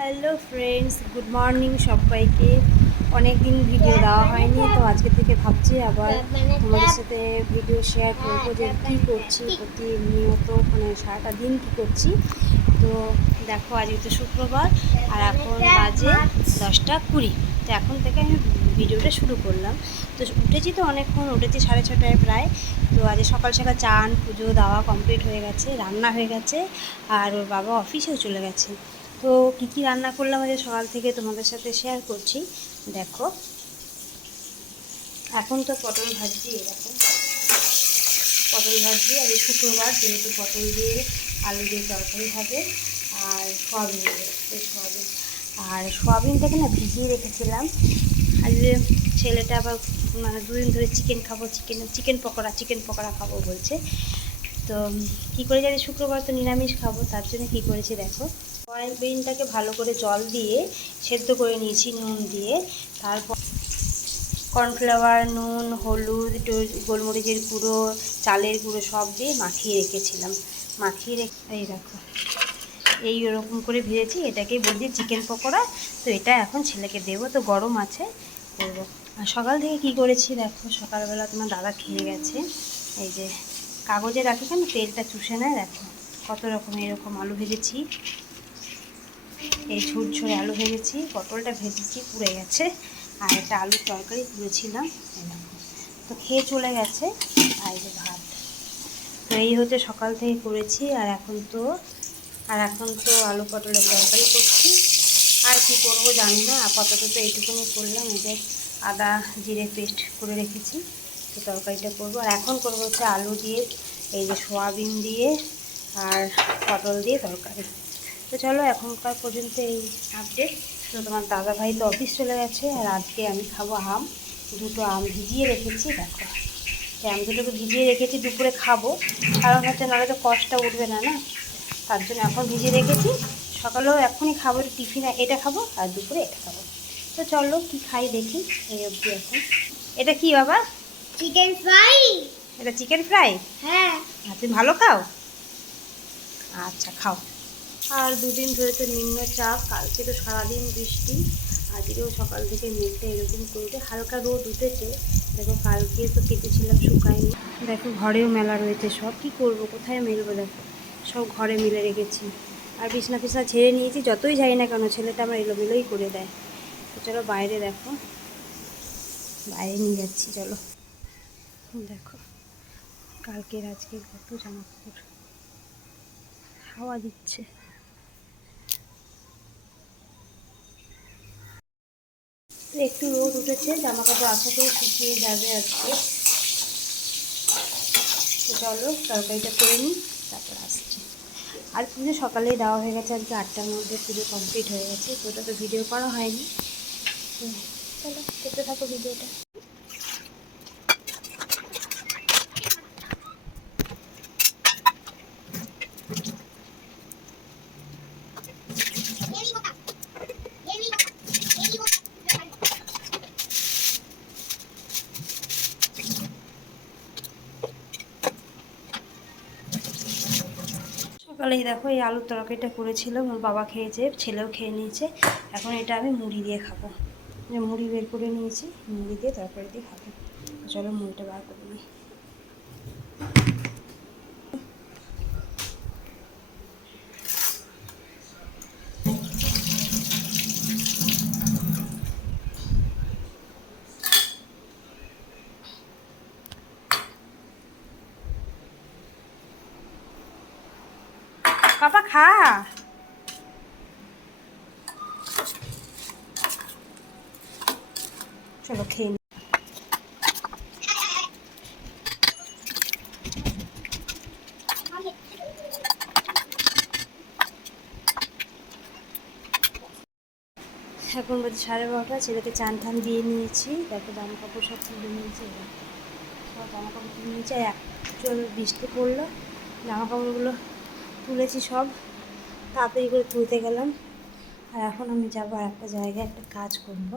Hello friends good morning সবাইকে। অনেক দিন ভিডিও দেওয়া হয়নি, তো আজকে থেকে ভাবছি আবার তোমাদের সাথে ভিডিও শেয়ার করব যে কী করছি, প্রতিনিয়ত মানে সারাটা দিন কী করছি। তো দেখো আজকে তো শুক্রবার, আর এখন বাজে দশটা কুড়ি। তো এখন থেকে আমি ভিডিওটা শুরু করলাম। তো উঠেছি তো অনেকক্ষণ, উঠেছি সাড়ে ছটায় প্রায়। তো আজ সকাল সকাল চান, পুজো, দেওয়া কমপ্লিট হয়ে গেছে, রান্না হয়ে গেছে, আর ওর বাবা অফিসেও চলে গেছে। তো কী কী রান্না করলাম আজ সকাল থেকে তোমাদের সাথে শেয়ার করছি। দেখো। এখন তো পটল এই দেখো। পটল ভাজছি আর এই শুক্রবার, যেহেতু পটল দিয়ে আলু দিয়ে তরকারি হবে আর সয়াবিন দিয়ে সয়াবিন। আর সয়াবিনটাকে না ভিজিয়ে রেখেছিলাম। আর ছেলেটা আবার মানে দুদিন ধরে চিকেন খাব chicken chicken pakora chicken pakora খাব বলছে। তো কী করে জানি শুক্রবার তো নিরামিষ খাব, তার জন্য কী করেছি দেখো। সয়াবিনটাকে ভালো করে জল দিয়ে সেদ্ধ করে নিয়েছি, নুন দিয়ে। তারপর কর্নফ্লাওয়ার, নুন, হলুদ গোলমরিচের গুঁড়ো, চালের গুঁড়ো সব দিয়ে মাখিয়ে রেখেছিলাম। মাখিয়ে রেখে এই দেখো, এই ওরকম করে ভেজেছি, এটাকেই বলছি চিকেন পকোড়া। তো এটা এখন ছেলেকে দেবো, তো গরম আছে, করব। আর সকাল থেকে কি করেছি দেখো, সকালবেলা তোমার দাদা খেয়ে গেছে। এই যে কাগজে রাখি কেন? তেলটা চুষে নেয়, দেখো। কত রকম এরকম আলু ভেজেছি। এই ঝুর ঝুরে আলু ভেজেছি, পটলটা ভেজেছি, পুড়ে গেছে। আর একটা আলুর তরকারি তুলেছিলাম তো খেয়ে চলে গেছে, আর এই যে ভাত। তো এই হচ্ছে সকাল থেকে করেছি, আর এখন তো, আর এখন তো আলু পটলের তরকারি করছি। আর কি করব জানি না, আপাতত তো এইটুকুনি করলাম, এই যে আদা, জিরে পেস্ট করে রেখেছি, তো তরকারিটা করব। আর এখন করব হচ্ছে আলু দিয়ে, এই যে সোয়াবিন দিয়ে, আর পটল দিয়ে তরকারি। তো চলো এখনকার পর্যন্ত এই আপডেট তো তোমার দাদা ভাই তো অফিস চলে গেছে আর আজকে আমি খাব আম। দুটো আম ভিজিয়ে রেখেছি দেখো। আম দুটোকে ভিজিয়ে রেখেছি দুপুরে খাব। কারণ হচ্ছে নাহলে তো কষ্টটা উঠবে না না? তার জন্য এখন ভিজিয়ে রেখেছি। সকালেও এখনই খাব টিফিন এটা খাব আর দুপুরে এটা খাব। তো চলো কি খাই দেখি এই অবধি এখন। এটা কি বাবা? চিকেন ফ্রাই এটা চিকেন ফ্রাই হ্যাঁ। তুমি ভালো খাও? আচ্ছা খাও। আর দুদিন ধরে তো নিম্নচাপ কালকে তো সারাদিন বৃষ্টি, আজকেও সকাল থেকে মেঘটা এরকম করবে হালকা রোদ উঠেছে, দেখো কালকে তো কেটেছিলাম, শুকায়নি। দেখো ঘরেও মেলা রয়েছে, সব কি করব, কোথায় মেলবো দেখো, সব ঘরে মিলে রেখেছি। আর বিছনা ফিছনা ছেড়ে নিয়েছি, যতই যাই না কেন, ছেলেটা আমার এলোমেলোই করে দেয়। তো চলো বাইরে দেখো, বাইরে নিয়ে যাচ্ছি, চলো। দেখো, কালকের আজকে কত জামা কাপড় হাওয়া দিচ্ছে। একটু রোদ উঠেছে জামা কাপড় আশা করি শুকিয়ে যাবে আজকে। চলো, তরকারিটা করে নিই, তারপর আসছি। আর পুজো সকালেই দেওয়া হয়ে গেছে, আজকে আটটার মধ্যে পুজো কমপ্লিট হয়ে গেছে ওটা তো ভিডিও করা হয়নি। চলো করতে থাকো ভিডিওটা। সকালেই দেখো এই আলুর তরকারিটা করেছিলাম ওর বাবা খেয়েছে, ছেলেও খেয়ে নিয়েছে। এখন এটা আমি মুড়ি দিয়ে খাব। মুড়ি বের করে নিয়েছি, মুড়ি দিয়ে তরকারি দিয়ে খাব। চলো মুড়িটা বার করে নিই পাপা খা চলো এখন বলছি সাড়ে বারোটা, ছেলেকে চান টান দিয়ে নিয়েছি। দেখো জামা কাপড় সব তুলে নিয়েছি সব জামা কাপড় তুলে নিয়েছি। আর একচুয়াল বৃষ্টি পড়ল। জামা কাপড়গুলো তুলেছি সব। তাড়াতাড়ি করে তুলতে গেলাম। আর এখন আমি যাব আর একটা জায়গায় একটা কাজ করব।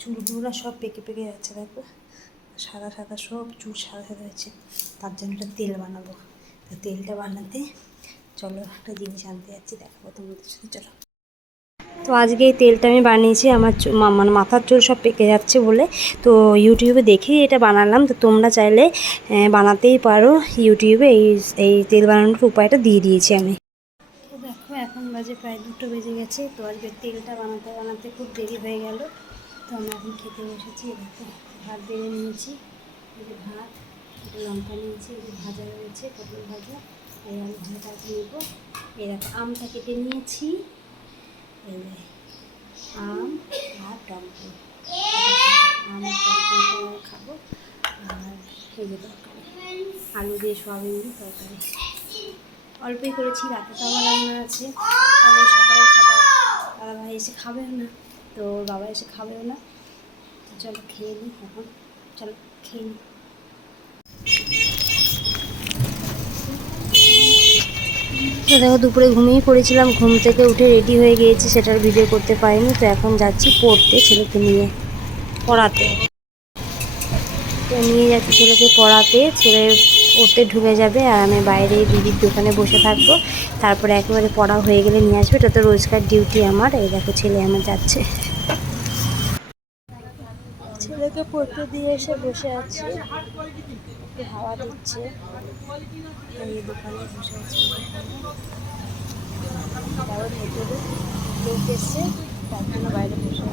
চুলগুলো সব পেকে পেকে যাচ্ছে, দেখো। সাদা সাদা সব চুল সাদা সাদা হয়েছে তার জন্য একটা তেল বানাবো। তো তেলটা বানাতে চলো একটা জিনিস আনতে যাচ্ছি, দেখাবো তোমাদের সাথে, চলো। তো আজকে এই তেলটা আমি বানিয়েছি, আমার মানে মাথার চুল সব পেকে যাচ্ছে বলে। তো ইউটিউবে দেখেই এটা বানালাম। তো তোমরা চাইলে বানাতেই পারো ইউটিউবে এই এই তেল বানানোর উপায়টা দিয়ে দিয়েছি আমি। বাজে প্রায় দুটো বেজে গেছে, তো আজকে তেলটা বানাতে বানাতে খুব দেরি হয়ে গেল। তো আমরা এখন খেতে বসেছি দেখো ভাত বেড়ে নিয়েছি, এই ভাত, একটা লঙ্কা নিয়েছি, এই ভাজা রয়েছে, পটল ভাজা এই আলু ভাজাটা নেব। দেখো, আমটা কেটে নিয়েছি আম আর টমেটো। আম, টমেটো খাব, আর এই যে আলু দিয়ে সোয়াবিন দিয়ে তরকারি। অল্পই করেছি, রাতে তো আমার রান্না আছে। সকালের খাবার দাদা ভাই এসে খাবেও না, তো বাবা এসে খাবেও না। চলো খেয়ে নিই এখন। চলো খেয়ে নিই তো দেখো দুপুরে ঘুমিয়েই পড়েছিলাম, ঘুম থেকে উঠে রেডি হয়ে গিয়েছি, সেটার ভিডিও করতে পারিনি, তো এখন যাচ্ছি পড়তে ছেলেকে নিয়ে, পড়াতে। তো নিয়ে যাচ্ছি ছেলেকে পড়াতে ছেলে পড়তে ঢুকে যাবে আর আমি বাইরে দিদির দোকানে বসে থাকব। তারপরে একেবারে পড়া হয়ে গেলে নিয়ে আসবে। এটা তো রোজকার ডিউটি আমার। এই দেখো ছেলে আমার যাচ্ছে। ছেলেকে পড়তে দিয়ে এসে বসে আছে। হাওয়া দিচ্ছে। তার জন্য বাইরে বসে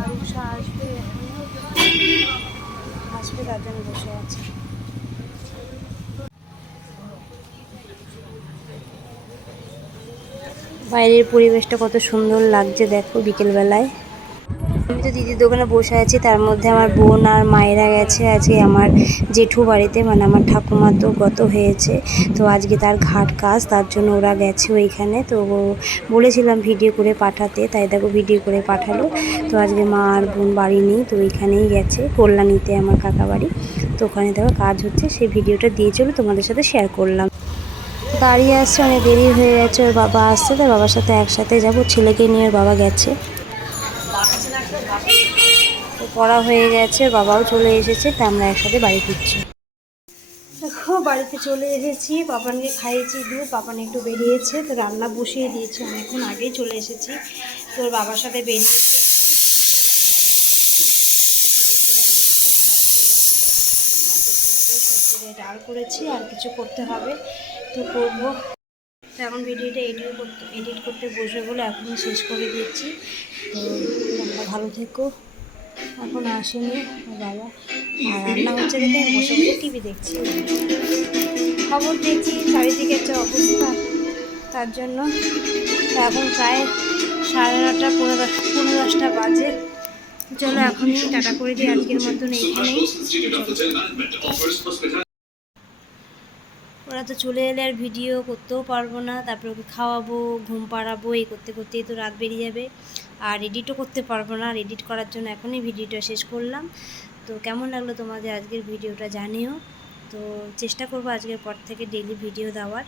আর আসবে আসবে তার জন্য বসে আছে। বাইরের পরিবেশটা কত সুন্দর লাগছে, দেখো বিকেলবেলায়। আমি তো দিদির দোকানে বসে আছি, তার মধ্যে আমার বোন আর মায়েরা গেছে, আজকে আমার জেঠু বাড়িতে মানে আমার ঠাকুমা তো গত হয়েছে, তো আজকে তার ঘাট কাজ, তার জন্য ওরা গেছে ওইখানে, তো বলেছিলাম ভিডিও করে পাঠাতে, তাই দেখো ভিডিও করে পাঠালো, তো আজকে মা আর বোন বাড়ি নেই, তো ওইখানেই গেছে, কল্যাণীতে আমার কাকা বাড়ি তো ওখানে দেখো কাজ হচ্ছে, সেই ভিডিওটা দিয়েছিল তোমাদের সাথে শেয়ার করলাম। দাঁড়িয়ে আসছে অনেক দেরি হয়ে গেছে, ওর বাবা আসছে, তার বাবার সাথে একসাথে যাব, ছেলেকে নিয়ে ওর বাবা গেছে। পড়া হয়ে গেছে বাবাও চলে এসেছে, তা আমরা একসাথে বাড়ি ফিরছি। দেখো, বাড়িতে চলে এসেছি পাপানকে খাইয়েছি দুধ পাপান একটু বেরিয়েছে, তো রান্না বসিয়ে দিয়েছি, অনেকক্ষণ আগেই চলে এসেছি তোর বাবার সাথে বেরিয়েছি ডাল করেছি, আর কিছু করতে হবে। তো করব। তো এখন ভিডিওটা এডিট করতে এডিট করতে বসে বলে এখন শেষ করে দিচ্ছি। তো ভালো থেকো। এখন আসেনি বাবা। রান্না হচ্ছে দেখে বসে বসে টিভি দেখছি। খবর দেখছি চারিদিকে যে অবস্থা তার জন্য। এখন প্রায় সাড়ে নটা, পনেরো দশ, পনেরো দশটা বাজে। চলো এখনই টাটা করে দিই আজকের মতন এইখানেই। ওরা তো চলে এলে আর ভিডিও করতেও পারব না। তারপরে ওকে খাওয়াবো, ঘুম পাড়াবো, এই করতে করতেই তো রাত বেরিয়ে যাবে। আর এডিটও করতে পারব না। আর এডিট করার জন্য এখনই ভিডিওটা শেষ করলাম। তো কেমন লাগল তোমাদের আজকের ভিডিওটা জানিও। তো চেষ্টা করব আজকের পর থেকে ডেলি ভিডিও দেওয়ার।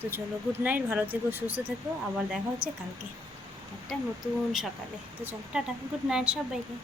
তো চলো গুড নাইট ভালো থেকো, সুস্থ থেকো। আবার দেখা হচ্ছে কালকে। একটা নতুন সকালে। তো চলো, টাটা। গুড নাইট সবাইকে।